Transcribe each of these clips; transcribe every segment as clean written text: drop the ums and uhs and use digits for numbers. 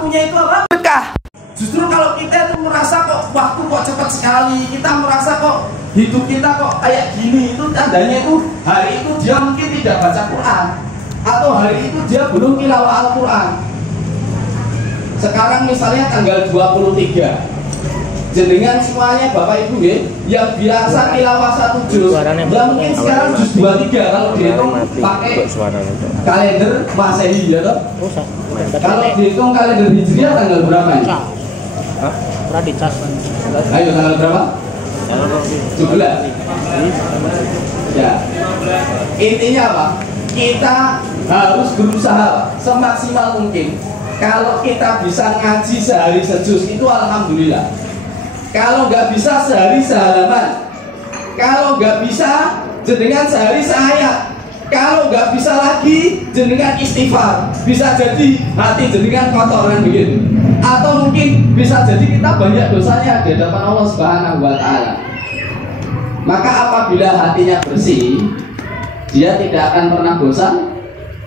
waktunya itu apa? Berkah. Justru kalau kita itu merasa kok waktu kok cepat sekali, kita merasa kok hidup kita kok kayak gini, itu tandanya itu hari itu dia mungkin tidak baca Quran, atau hari itu dia belum tilawah Al-Quran. Sekarang misalnya tanggal 23, jenengan semuanya Bapak Ibu ya, yang biasa tilawah 1 juz, ya mungkin sekarang juz 23 kalau dihitung pakai kalender Masehi ya toh. Kalau dihitung kalender Hijriah tanggal berapa ini? Ayo tanggal berapa? 17. Ya. Intinya apa? Kita harus berusaha semaksimal mungkin. Kalau kita bisa ngaji sehari sejuz itu alhamdulillah. Kalau nggak bisa sehari sehalaman. Kalau nggak bisa jenengan sehari seayat. Kalau nggak bisa lagi jenengan istighfar. Bisa jadi hati jenengan kotoran begitu. Atau mungkin bisa jadi kita banyak dosanya di hadapan Allah Subhanahu wa Ta'ala. Maka apabila hatinya bersih, dia tidak akan pernah bosan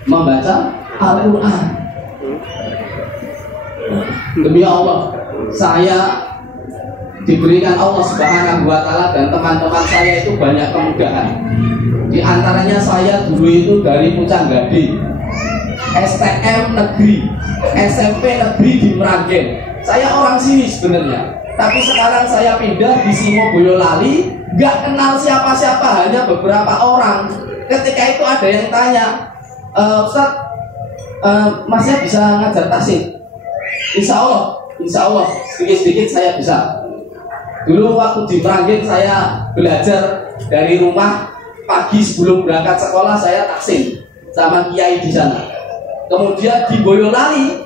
membaca Al-Quran. Demi Allah, saya diberikan Allah Subhanahu wa Ta'ala dan teman-teman saya itu banyak kemudahan. Di antaranya saya dulu itu dari Pucang Gading, STM negeri, SMP negeri di Meranggen. Saya orang sini sebenarnya, tapi sekarang saya pindah di Simo Boyolali, nggak kenal siapa-siapa, hanya beberapa orang. Ketika itu ada yang tanya, Ustaz, Masnya bisa ngajar tasik? Insya Allah, sedikit-sedikit saya bisa. Dulu waktu di Meranggen saya belajar dari rumah, pagi sebelum berangkat sekolah saya taksim sama kiai di sana. Kemudian di Boyolali,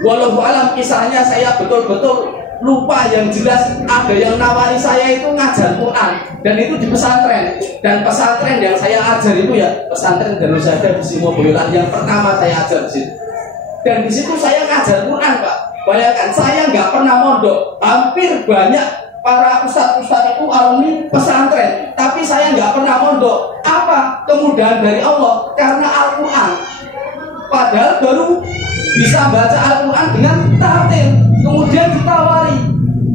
walau alam kisahnya saya betul-betul lupa, yang jelas ada yang nawari saya itu ngajar Quran, dan itu di pesantren. Dan pesantren yang saya ajar itu ya pesantren Darussalam di Simo Boyolali yang pertama saya ajar di situ. Dan di situ saya ngajar Quran, Pak. Bayangkan, saya nggak pernah mondok. Hampir banyak para ustadz-ustadz itu alumni pesantren, tapi saya nggak pernah mondok. Apa kemudahan dari Allah? Karena Al-Quran. Padahal baru bisa baca Al-Quran dengan tartil, kemudian ditawari.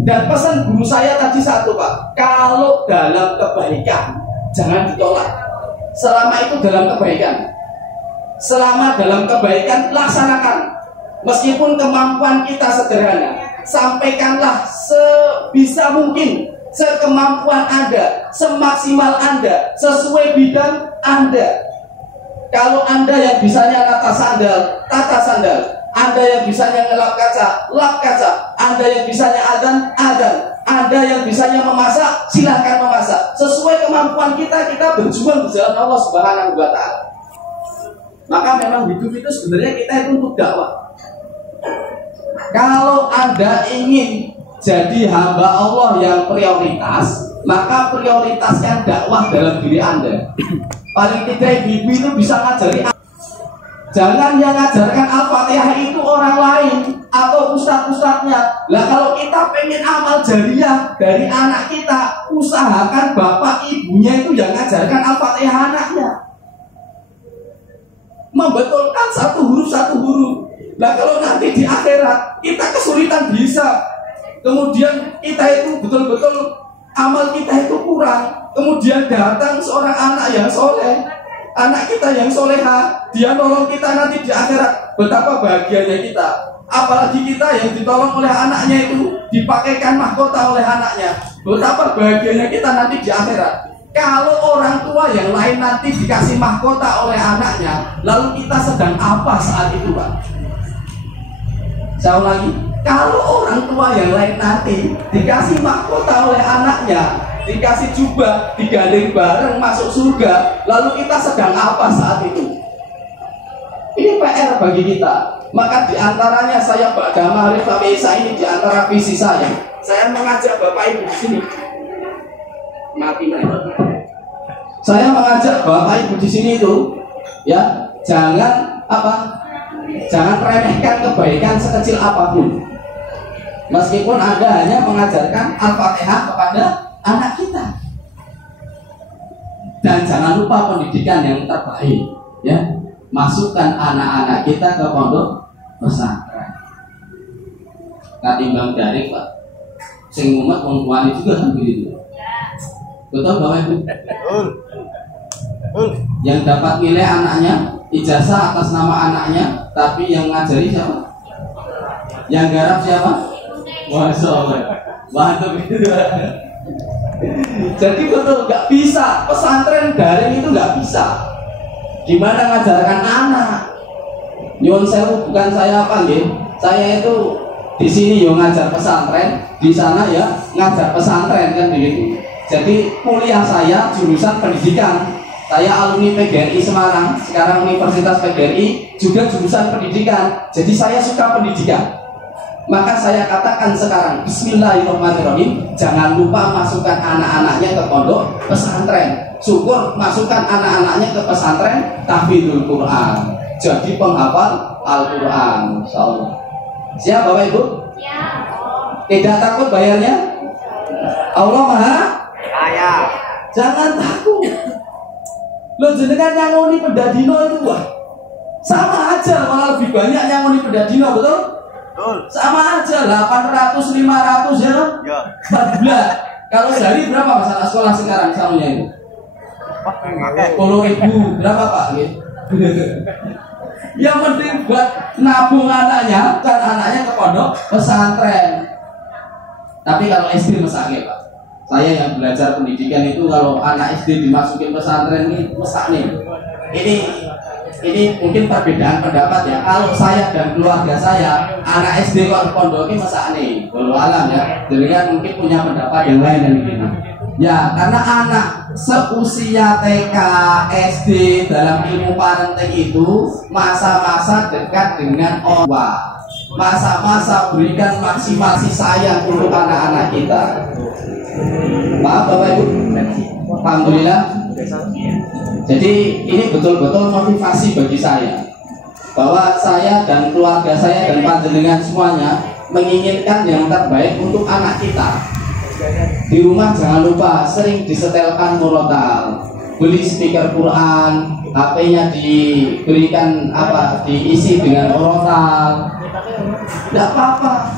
Dan pesan guru saya tadi satu, Pak, kalau dalam kebaikan jangan ditolak. Selama itu dalam kebaikan, selama dalam kebaikan laksanakan. Meskipun kemampuan kita sederhana, sampaikanlah sebisa mungkin, sekemampuan Anda, semaksimal Anda, sesuai bidang Anda. Kalau Anda yang bisanya tata sandal, tata sandal. Anda yang bisanya ngelap kaca, lap kaca. Anda yang bisanya adzan, adzan. Anda yang bisanya memasak, silahkan memasak. Sesuai kemampuan kita, kita berjuang di jalan Allah Subhanahu wa Ta'ala. Maka memang hidup itu sebenarnya kita itu untuk dakwah. Kalau Anda ingin jadi hamba Allah yang prioritas, maka prioritaskan dakwah dalam diri Anda. Paling tidak ibu itu bisa ngajari. Jangan yang ngajarkan Al-Fatihah itu orang lain atau ustadz-ustadznya. Lah kalau kita pengen amal jariah dari anak kita, usahakan bapak ibunya itu yang ngajarkan Al-Fatihah anaknya. Membetulkan satu huruf. Nah kalau nanti di akhirat kita kesulitan bisa, kemudian kita itu betul-betul amal kita itu kurang, kemudian datang seorang anak yang soleh, anak kita yang soleha, dia nolong kita nanti di akhirat, betapa bahagianya kita. Apalagi kita yang ditolong oleh anaknya itu dipakaikan mahkota oleh anaknya, betapa bahagianya kita nanti di akhirat. Kalau orang tua yang lain nanti dikasih mahkota oleh anaknya, lalu kita sedang apa saat itu, Pak? Saya ulangi, kalau orang tua yang lain nanti dikasih mahkota oleh anaknya, dikasih jubah, digandeng bareng masuk surga, lalu kita sedang apa saat itu? Ini PR bagi kita. Maka diantaranya saya Ba'da Maghrib sampai Isya ini diantara visi saya mengajak Bapak Ibu di sini. Saya mengajak Bapak Ibu di sini itu, ya, jangan remehkan kebaikan sekecil apapun. Meskipun Anda hanya mengajarkan Al-Fatihah kepada anak kita. Dan jangan lupa pendidikan yang terbaik, ya. Masukkan anak-anak kita ke pondok pesantren. katimbang daring Pak. Sing umat wong tuane juga kan begitu. Betul Bapak Ibu? Betul. Yang dapat nilai anaknya, ijazah atas nama anaknya, tapi yang ngajari siapa? Yang garap siapa? Masya Allah. Mantap itu. Jadi betul nggak bisa pesantren daring itu nggak bisa. Gimana ngajarkan anak? Nyuwun sewu bukan saya panggil, saya itu di sini yo ngajar pesantren, di sana ya ngajar pesantren kan begitu. Jadi kuliah saya jurusan pendidikan. Saya alumni PGRI Semarang, sekarang Universitas PGRI juga jurusan pendidikan. Jadi saya suka pendidikan. Maka saya katakan sekarang bismillahirrahmanirrahim, jangan lupa masukkan anak-anaknya ke pondok pesantren. Syukur masukkan anak-anaknya ke pesantren tahfidzul Quran, jadi penghafal Al-Quran, insyaallah. Siap Bapak Ibu? Siap. Tidak takut bayarnya? Allah Maha Kaya. Jangan takut. Lo jenengan nyangoni pedadino itu wah, sama aja malah lebih banyak nyangoni pedadino, betul? Betul. Sama aja 800 500 ya kan? Ya. Per bulan. Kalau sehari berapa masalah sekolah sekarang salunya itu? 10.000 berapa Pak? Yang penting buat nabung anaknya, kan anaknya ke pondok pesantren. Tapi kalau SD mesake Pak. Saya yang belajar pendidikan itu kalau anak SD dimasukin pesantren ini mesak nih. Ini mungkin perbedaan pendapat ya. Kalau saya dan keluarga saya anak SD kok pondok ini mesak nih. Walau alam ya. Jadi kan mungkin punya pendapat yang lain dan begini. Ya karena anak seusia TK, SD dalam ilmu parenting itu masa-masa dekat dengan orang tua. Masa-masa berikan maksimasi sayang untuk anak-anak kita. Maaf Bapak Ibu, alhamdulillah. Jadi ini betul-betul motivasi bagi saya bahwa saya dan keluarga saya dan panjenengan semuanya menginginkan yang terbaik untuk anak kita. Di rumah jangan lupa sering disetelkan murotal, beli speaker Quran, HP-nya diberikan diisi dengan murotal. Tidak apa-apa,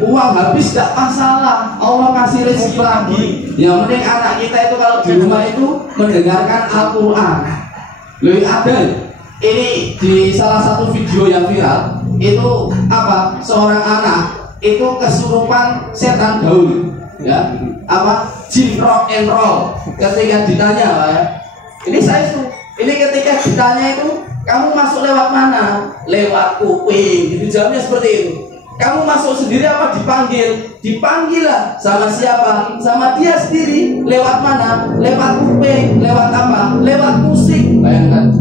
uang habis tidak masalah, Allah kasih rezeki lagi. Yang penting anak kita itu kalau di rumah itu mendengarkan Al-Quran. Loh ada, ini di salah satu video yang viral itu seorang anak itu kesurupan setan gaul, ya jin rock and roll. Ketika ditanya ini ketika ditanya itu, kamu masuk lewat mana? Lewat kuping. Gitu jawabnya seperti itu. Kamu masuk sendiri apa dipanggil? Dipanggil lah. Sama siapa? Sama dia sendiri. Lewat mana? Lewat kuping. Lewat apa? Lewat musik. Bayangkan.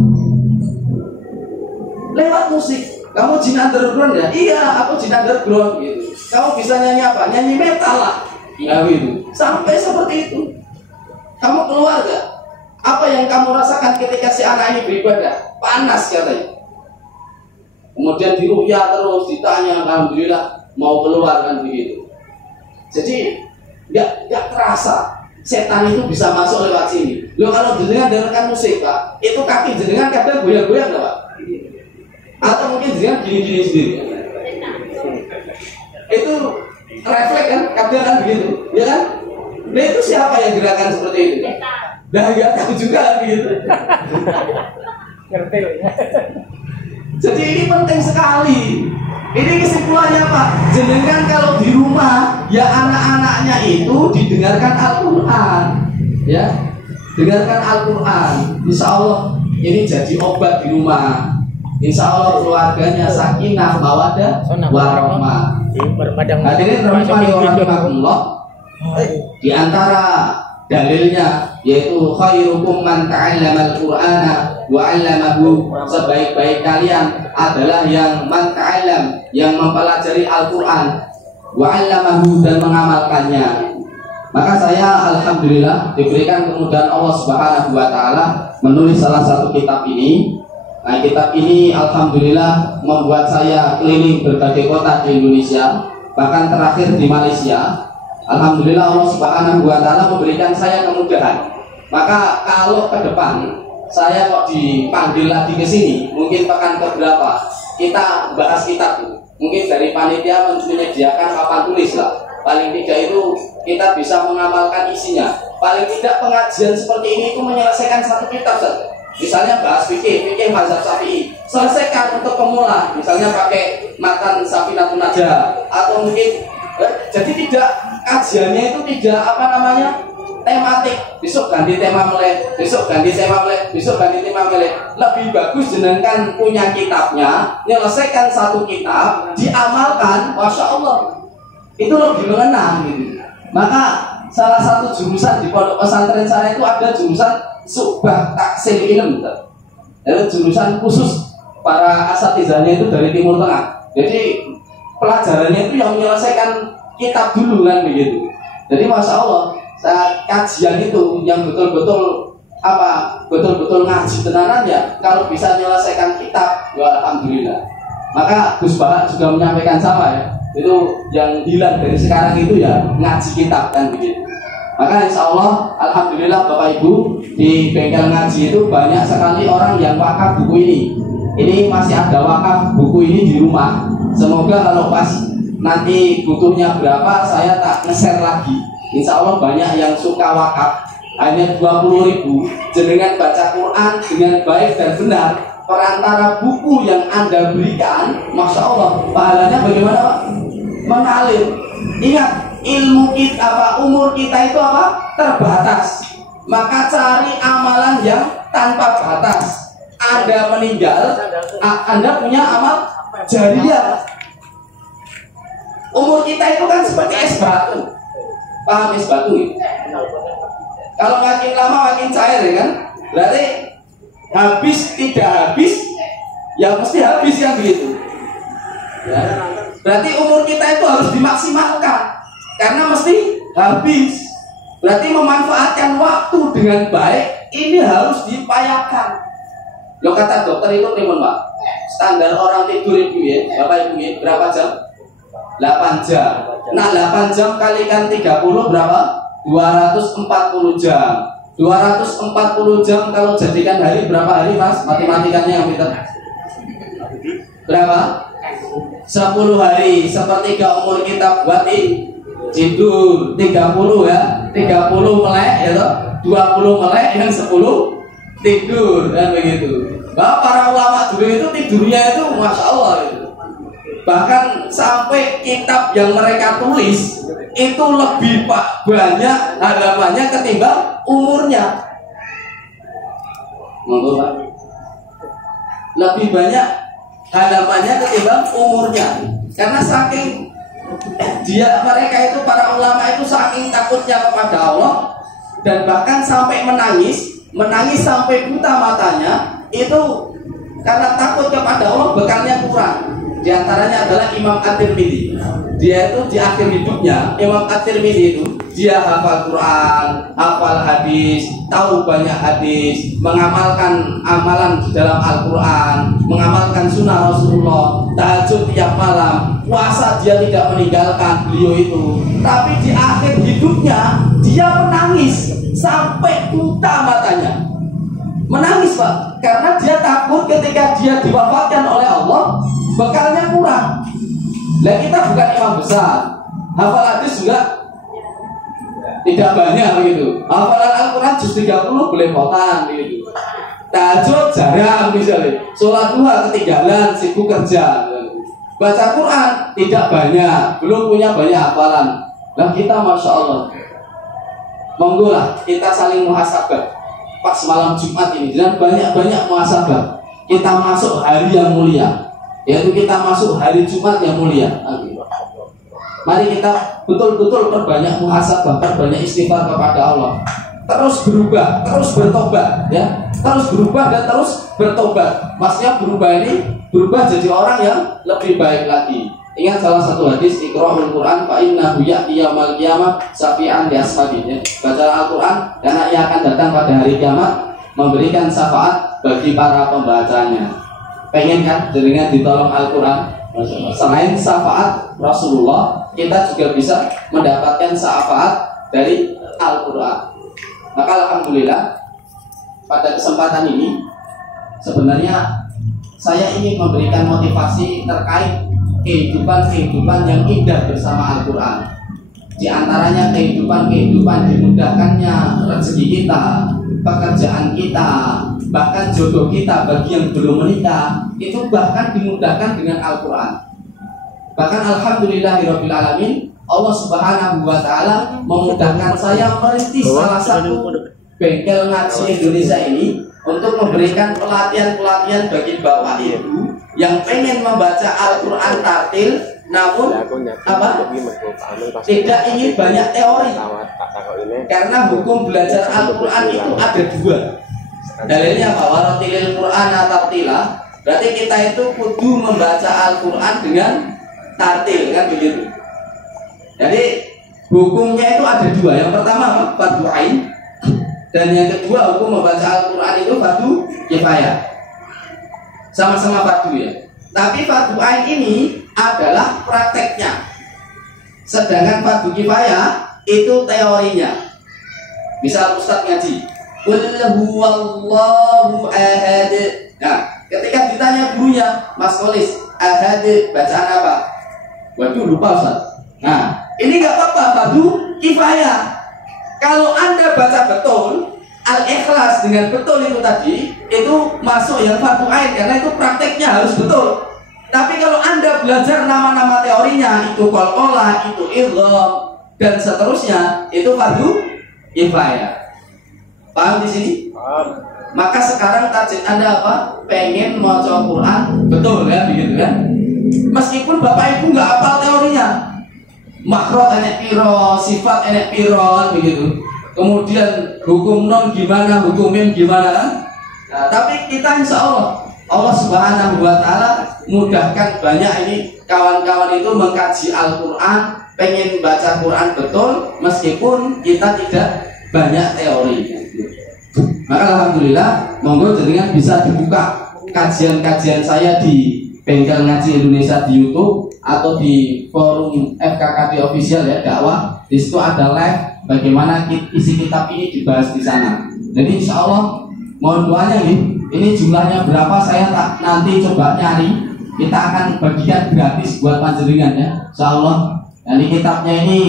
Lewat musik. Kamu jin underground ya? Iya, aku jin underground gitu. Kamu bisa nyanyi apa? Nyanyi metal lah. Ya gitu. Sampai seperti itu. Kamu keluar gak? Apa yang kamu rasakan ketika si anak ini beribadah? Panas katanya. Kemudian diruqyah terus ditanya, alhamdulillah mau keluar kan begitu. Jadi nggak terasa setan itu bisa masuk lewat sini. Lo kalau jenengan dengarkan musik Pak, itu kaki jenengan kadang goyang-goyang nggak Pak? Atau mungkin jenengan gini-gini sendiri. Itu refleks kan, kadang kan begitu, ya kan? Nah itu siapa yang gerakan seperti itu? Nah nggak tahu juga kan begitu. Jadi ini penting sekali. Ini kesimpulannya Pak. Jenengan kalau di rumah ya anak-anaknya itu didengarkan Al-Quran, ya, dengarkan Al-Quran. Insya Allah ini jadi obat di rumah. Insya Allah keluarganya sakinah, mawaddah, warahmah. Hadirin rahimani wa rahimakumullah. Di antara dalilnya yaitu khairukum man ta'allama al-Qur'ana wa 'allamahu, sebaik-baik kalian adalah yang man ta'allam, yang mempelajari Al-Qur'an, wa 'allamahu, dan mengamalkannya. Maka saya alhamdulillah diberikan kemudahan Allah Subhanahu wa taala menulis salah satu kitab ini. Nah, kitab ini alhamdulillah membuat saya keliling berbagai kota di Indonesia, bahkan terakhir di Malaysia. Alhamdulillah Allah Subhanahu wa taala memberikan saya kemudahan. Maka kalau ke depan saya kok dipanggil lagi ke sini, mungkin pekan keberapa kita bahas kitab. mungkin dari panitia menyediakan papan tulis lah. Paling tidak itu kita bisa mengamalkan isinya. Paling tidak pengajian seperti ini itu menyelesaikan satu kitab saja. Misalnya bahas fikih mazhab Syafi'i, selesaikan untuk pemula. Misalnya pakai matan Safinatun Najah atau mungkin jadi tidak, kajiannya itu tidak tematik. Besok ganti tema melek, besok ganti tema melek, besok ganti tema melek. Lebih bagus jenengan punya kitabnya, menyelesaikan satu kitab, diamalkan, masya Allah, itu lebih mengena gitu. Maka salah satu jurusan di pondok pesantren saya itu ada jurusan Subah Taksil Ilm, itu jurusan khusus para asatizahnya itu dari Timur Tengah. Jadi pelajarannya itu yang menyelesaikan kitab dulu kan begitu. Jadi masya Allah, saat kajian itu yang betul-betul ngaji tenanan ya, kalau bisa menyelesaikan kitab, ya alhamdulillah. Maka Gus Bahak juga menyampaikan sama ya, itu yang hilang dari sekarang itu ya ngaji kitab kan begitu. Maka insya Allah, alhamdulillah Bapak Ibu, di bengkel ngaji itu banyak sekali orang yang wakaf buku ini. Ini masih ada wakaf buku ini di rumah. Semoga kalau pas nanti butuhnya berapa, saya tak nge-share lagi. Insya Allah banyak yang suka wakaf. Hanya 20.000, jenengan baca Quran dengan baik dan benar, perantara buku yang Anda berikan, masya Allah, pahalanya bagaimana Pak? Mengalir. Ingat, ilmu kita umur kita itu terbatas. Maka cari amalan yang tanpa batas. Anda meninggal, Anda punya amal jariah. Umur kita itu kan seperti es batu. Paham es batu ya? Kalau makin lama makin cair ya kan? Berarti habis tidak habis, ya mesti habis kan begitu. Ya. Berarti umur kita itu harus dimaksimalkan, karena mesti habis. Berarti memanfaatkan waktu dengan baik ini harus diupayakan. Lo kata dokter itu primun Pak, standar orang tidur itu ya, Bapak Ibu ya, berapa jam? 8 jam. Nah 8 jam kalikan 30 berapa? 240 jam. 240 jam kalau jadikan hari berapa hari Mas? Matematikanya yang pintar. Berapa? 10 hari, sepertiga umur kita buat tidur. 30 ya, 30 melek ya, 20 melek, yang 10 tidur dan begitu. Bahwa para ulama dulu itu tidurnya itu masya Allah itu. Bahkan sampai kitab yang mereka tulis itu lebih banyak halamannya ketimbang umurnya. Lebih banyak halamannya ketimbang umurnya, karena saking mereka itu para ulama itu saking takutnya kepada Allah, dan bahkan sampai menangis sampai buta matanya itu karena takut kepada Allah. Bekalnya kurang, di antaranya adalah Imam At-Tirmidzi. Dia itu di akhir hidupnya, Imam At-Tirmidzi itu dia hafal Quran, hafal hadis, tahu banyak hadis, mengamalkan amalan di dalam Al-Quran, mengamalkan sunnah Rasulullah, tahajud tiap malam, puasa dia tidak meninggalkan beliau itu. Tapi di akhir hidupnya dia menangis sampai buta matanya. Menangis Pak, karena dia takut ketika dia diwafatkan oleh Allah bekalnya kurang. Nah kita bukan imam besar, hafal hadis juga tidak banyak begitu. Hafalan Al-Quran juz 30 belepotan begitu. Tahajud jarang misalnya. Sholat duha ketinggalan, sibuk kerja. Baca Quran tidak banyak, belum punya banyak hafalan. Nah kita masya Allah, monggo lah kita saling muhasabah pas malam Jumat ini, dan banyak-banyak muhasabah. Kita masuk hari yang mulia, yaitu kita masuk hari Jumat yang mulia. Mari kita betul-betul perbanyak muhasabah, perbanyak istighfar kepada Allah. Terus berubah, terus bertobat, ya. Terus berubah dan terus bertobat. Maksudnya berubah ini berubah jadi orang yang lebih baik lagi. Ingat salah satu hadis, Iqra'ul Quran fa innahu ya'ti yaumil qiyamah syafi'an li ashabihi. Baca Al-Quran karena ia akan datang pada hari kiamat memberikan syafaat bagi para pembacanya. Pengen kan dengan ditolong Al-Quran? Selain syafaat Rasulullah, kita juga bisa mendapatkan syafaat dari Al-Quran. Maka alhamdulillah pada kesempatan ini sebenarnya saya ingin memberikan motivasi terkait kehidupan-kehidupan yang indah bersama Al-Quran. Di antaranya kehidupan-kehidupan dimudahkannya rezeki kita, pekerjaan kita, bahkan jodoh kita bagi yang belum menikah, itu bahkan dimudahkan dengan Al-Quran. Bahkan alhamdulillahirobbilalamin, Allah Subhanahu wa Ta'ala memudahkan saya merintis salah satu bengkel ngaji Indonesia ini untuk memberikan pelatihan-pelatihan bagi bapak ibu yang pengen membaca Al-Quran tartil, namun tidak ingin banyak teori. Karena hukum belajar Al-Quran itu ada dua. Dalilnya apa? Waratilil Qur'ana tartila. Berarti kita itu kudu membaca Al-Quran dengan tartil, kan begitu. Jadi hukumnya itu ada dua. Yang pertama fardu ain, dan yang kedua hukum membaca Al-Quran itu fardu kifayah. Sama-sama fardu ya. Tapi fardu ain ini adalah prakteknya. Sedangkan fardu kifayah itu teorinya. Misal Ustadz ngaji, qul huwallahu ahad. Nah, ketika ditanya gurunya, Mas Kolis, ahad bacaan apa? Waduh, lupa Ustadz. Nah, ini nggak apa-apa, fardu kifayah. Kalau Anda baca betul Al-Ikhlas dengan betul itu tadi, itu masuk yang fardu ain karena itu prakteknya harus betul. Tapi kalau Anda belajar nama-nama teorinya, itu qalqalah, itu idgham dan seterusnya, itu fardu kifayah. Paham di sini? Paham. Maka sekarang target Anda apa? Pengen maca Quran betul ya, begitu kan? Meskipun Bapak Ibu nggak hafal teorinya, makhraj enek piro, sifat enek piro, begitu. Kemudian hukum non gimana, hukum mim gimana kan? Nah, tapi kita insya Allah Subhanahu wa Ta'ala mudahkan banyak ini kawan-kawan itu mengkaji Al-Quran, pengen baca Quran betul meskipun kita tidak banyak teori. Maka alhamdulillah, monggo jenengan bisa dibuka kajian-kajian saya di Bengkel Ngaji Indonesia di YouTube atau di forum FKKD official ya, dakwah. Di situ ada live bagaimana isi kitab ini dibahas di sana. Jadi insya Allah mohon doanya nih. Ini jumlahnya berapa saya tak nanti coba nyari. Kita akan bagikan gratis buat panjenengan ya, insya Allah. Jadi kitabnya ini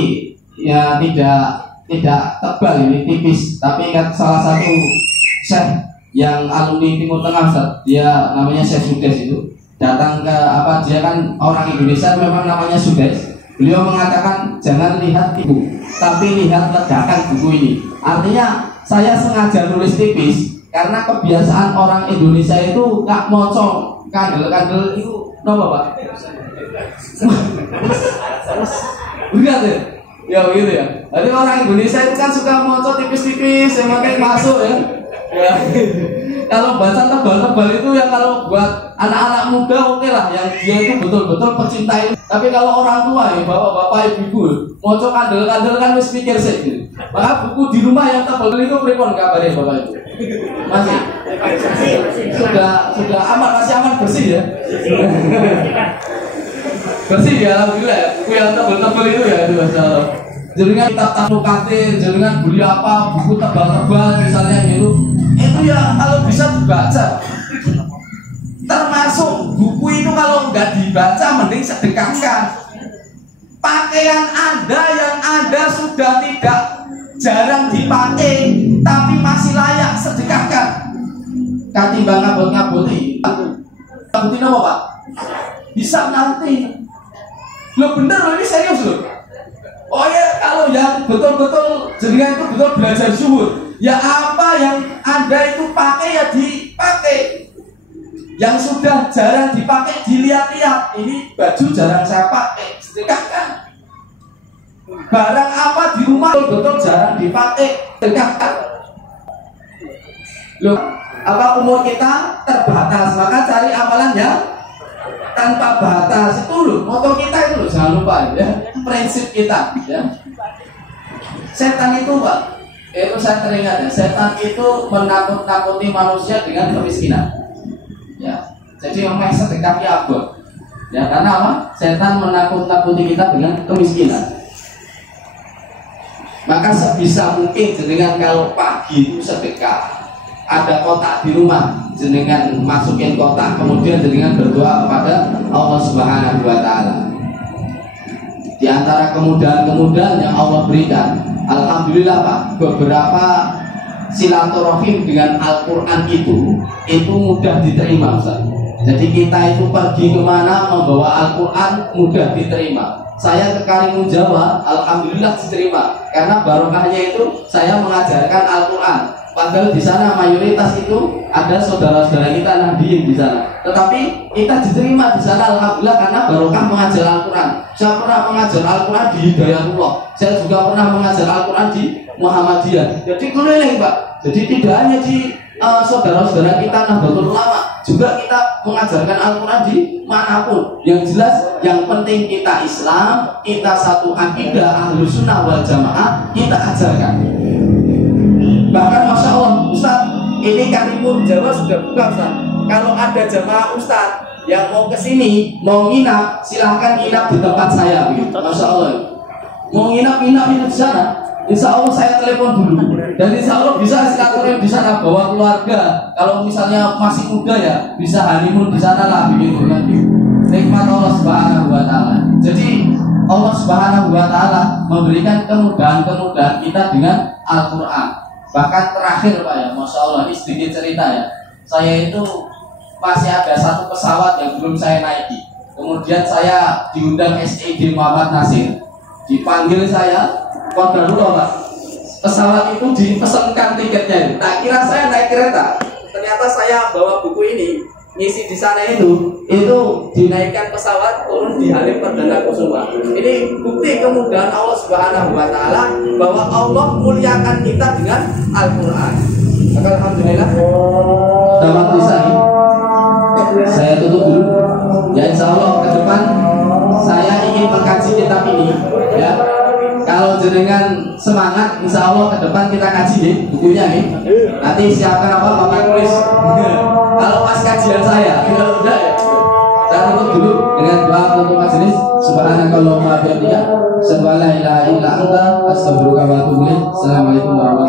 ya tidak tebal, ini tipis. Tapi salah satu chef yang alumni Timur Tengah, dia namanya Chef Sudes itu datang ke dia kan orang Indonesia, memang namanya Sudes. Beliau mengatakan jangan lihat buku, tapi lihat ledakan buku ini. Artinya saya sengaja nulis tipis karena kebiasaan orang Indonesia itu nggak mocong kandel itu, apa Pak? Berat ya? Ya begitu ya. Jadi orang Indonesia itu kan suka mocong tipis-tipis, yang makin masuk ya. Ya. Kalau baca tebal-tebal itu ya kalau buat anak-anak muda oke lah, yang dia itu betul-betul pecinta itu. Tapi kalau orang tua ya, bapak-bapak, ibu-ibu, mocok kandel-kandel kan wis pikir sih gitu. Maka buku di rumah yang tebal itu pripun kabarnya Bapak Ibu? Masih? Sudah aman, masih aman, bersih ya? Bersih ya, alhamdulillah ya. Buku yang tebal-tebal itu ya, itu masalah. Jaringan kitab tanukatin, jaringan beli apa, buku tebal-tebal misalnya gitu. Itu ya kalau bisa dibaca. Termasuk buku itu kalau nggak dibaca mending sedekahkan. Pakaian Anda yang Anda sudah tidak jarang dipakai tapi masih layak, sedekahkan. Katimbang ngabut-ngabuti. Ngabutin apa Pak? Bisa nanti. Lo bener loh, ini serius loh. Oh ya, kalau yang betul-betul jenengan itu betul belajar zuhud, ya apa yang Anda itu pakai ya dipakai. Yang sudah jarang dipakai dilihat-lihat. Ini baju jarang saya pakai, sedekahkan. Barang apa di rumah betul-betul jarang dipakai, sedekahkan. Loh, apa umur kita terbatas, maka cari amalan yang tanpa batas. Itu loh, moto kita itu loh, jangan lupa ya. Prinsip kita ya. Setan itu Pak, itu saya teringat ya, setan itu menakut-nakuti manusia dengan kemiskinan ya. Jadi memang sedekah ya abot ya, karena apa? Setan menakut-nakuti kita dengan kemiskinan. Maka sebisa mungkin dengan kalau pagi itu sedekah, ada kotak di rumah, jenengan masukin kotak, kemudian jenengan berdoa kepada Allah Subhanahu wa Ta'ala. Di antara kemudahan-kemudahan yang Allah berikan, alhamdulillah Pak, beberapa silaturahim dengan Al-Quran itu mudah diterima, Ustaz. Jadi kita itu pergi kemana membawa Al-Quran mudah diterima. Saya ke Karimun Jawa, alhamdulillah diterima karena barokahnya itu saya mengajarkan Al-Quran. Padahal di sana mayoritas itu ada saudara-saudara kita Nahdien di sana. Tetapi kita diterima di sana alhamdulillah karena barokah mengajar Al-Quran. Saya pernah mengajar Al-Quran di Hidayatullah. Saya juga pernah mengajar Al-Quran di Muhammadiyah. Jadi keliling Pak. Jadi tidak hanya di saudara-saudara kita Nahdlatul Ulama, juga kita mengajarkan Al-Quran di manapun. Yang jelas, yang penting kita Islam, kita satu akidah Ahlus Sunnah wal Jamaah, kita ajarkan. Bahkan Masya Allah Ustaz, ini Karimun Jawa sudah buka Ustaz. Kalau ada jamaah Ustaz yang mau kesini, mau nginap, silahkan nginap di tempat saya begitu. Masya Allah. Mau nginap di sana, insya Allah saya telepon dulu. Dan insya Allah bisa silaturahim di sana, bawa keluarga. Kalau misalnya masih muda ya, bisa honeymoon di sana lah begitu nanti. Nikmat Allah Subhanahu wa Ta'ala. Jadi Allah Subhanahu wa Ta'ala memberikan kemudahan-kemudahan kita dengan Al-Quran. Bahkan terakhir Pak ya, Masya Allah, ini sedikit cerita ya. Saya itu masih ada satu pesawat yang belum saya naiki. Kemudian saya diundang SID Muhammad Nasir. Dipanggil saya, qadarullah Pak, pesawat itu dipesankan tiketnya. Tak kira saya naik kereta, ternyata saya bawa buku ini, ngisi di sana itu dinaikkan pesawat turun di Halim Perdana Kusuma. Ini bukti kemudahan Allah Subhanahu wa Ta'ala bahwa Allah muliakan kita dengan Al-Quran. Alhamdulillah. Selamat disani. Saya tutup dulu. Ya insya Allah ke depan saya ingin mengkaji kitab ini ya. Kalau jenengan semangat, insya Allah ke depan kita kaji nih bukunya nih. Nanti siapkan apa papan tulis. Kalau pas kajian saya, kita udah ya. Saya tutup dulu dengan doa untuk majelis. Subhanakallahumma wa bihamdika, asyhadu an la ilaha illa anta, astaghfiruka wa atubu ilaik. Assalamualaikum warahmatullahi wabarakatuh.